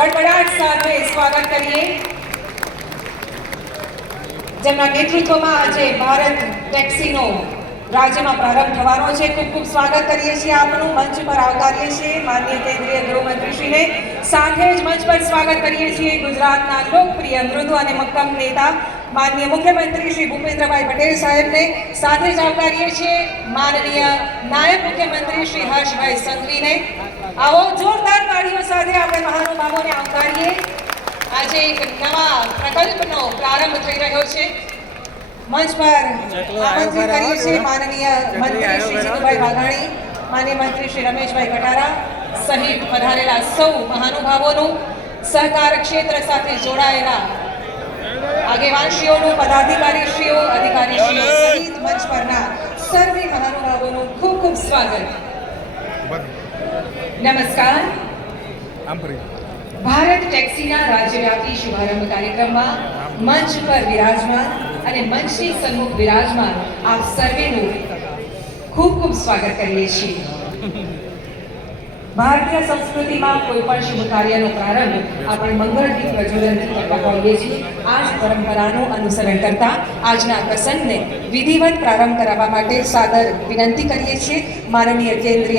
ગડગડાટ સાથે સ્વાગત કરીએ જેમના નેતૃત્વમાં આજે ભારત ટેક્સીનો રાજ્યમાં પ્રારંભ થવાનો છે। ખૂબ ખૂબ સ્વાગત કરીએ છીએ આપનું। મંચ પર આવકારીએ છીએ માનનીય કેન્દ્રીય ગૃહમંત્રીશ્રીને। સાથે જ મંચ પર સ્વાગત કરીએ છીએ ગુજરાતના લોકપ્રિય મૃદુ અને મક્કમ નેતા માનનીય મુખ્યમંત્રી શ્રી ભૂપેન્દ્રભાઈ પટેલ સાહેબને। સાથે જ આવકારીએ છીએ માનનીય નાયબ મુખ્યમંત્રી શ્રી હર્ષભાઈ સંઘવીને। આવો જોરદાર તાળીઓ સાથે આપણે મહાનુભાવોને આવકારીએ। આજે એક નવા પ્રકલ્પનો પ્રારંભ થઈ રહ્યો છે। મંચ પર આમંત્રિત કરીએ છીએ માનનીય મંત્રી શ્રી જીતુભાઈ વાઘાણી, માનનીય મંત્રી શ્રી રમેશભાઈ કટારા સહિત પધારેલા સૌ મહાનુભાવોનું, સહકાર ક્ષેત્ર સાથે જોડાયેલા આગેવાનશ્રીઓનું, પદાધિકારીશ્રીઓ, અધિકારીશ્રીઓ સહિત મંચ પરના સર્વે મહાનુભાવોનું ખૂબ ખૂબ સ્વાગત। નમસ્કાર। ભારત ટેક્સીના રાજ્યવ્યાપી શુભારંભ કાર્યક્રમમાં મંચ પર વિરાજમાન અને મંચની સન્મુખ વિરાજમાન આપ સર્વેનું ખૂબ ખૂબ સ્વાગત કરીએ છીએ। ભારતીય સંસ્કૃતિમાં કોઈ પણ શુભ કાર્યનો પ્રારંભ આપણે મંગળગીત પ્રજ્વલનથી કરતા હોઈએ છીએ। આ જ પરંપરાનું અનુસરણ કરતા આજના પ્રસંગને વિધિવત પ્રારંભ કરાવવા માટે સાદર વિનંતી કરીએ છીએ માનનીય કેન્દ્રીય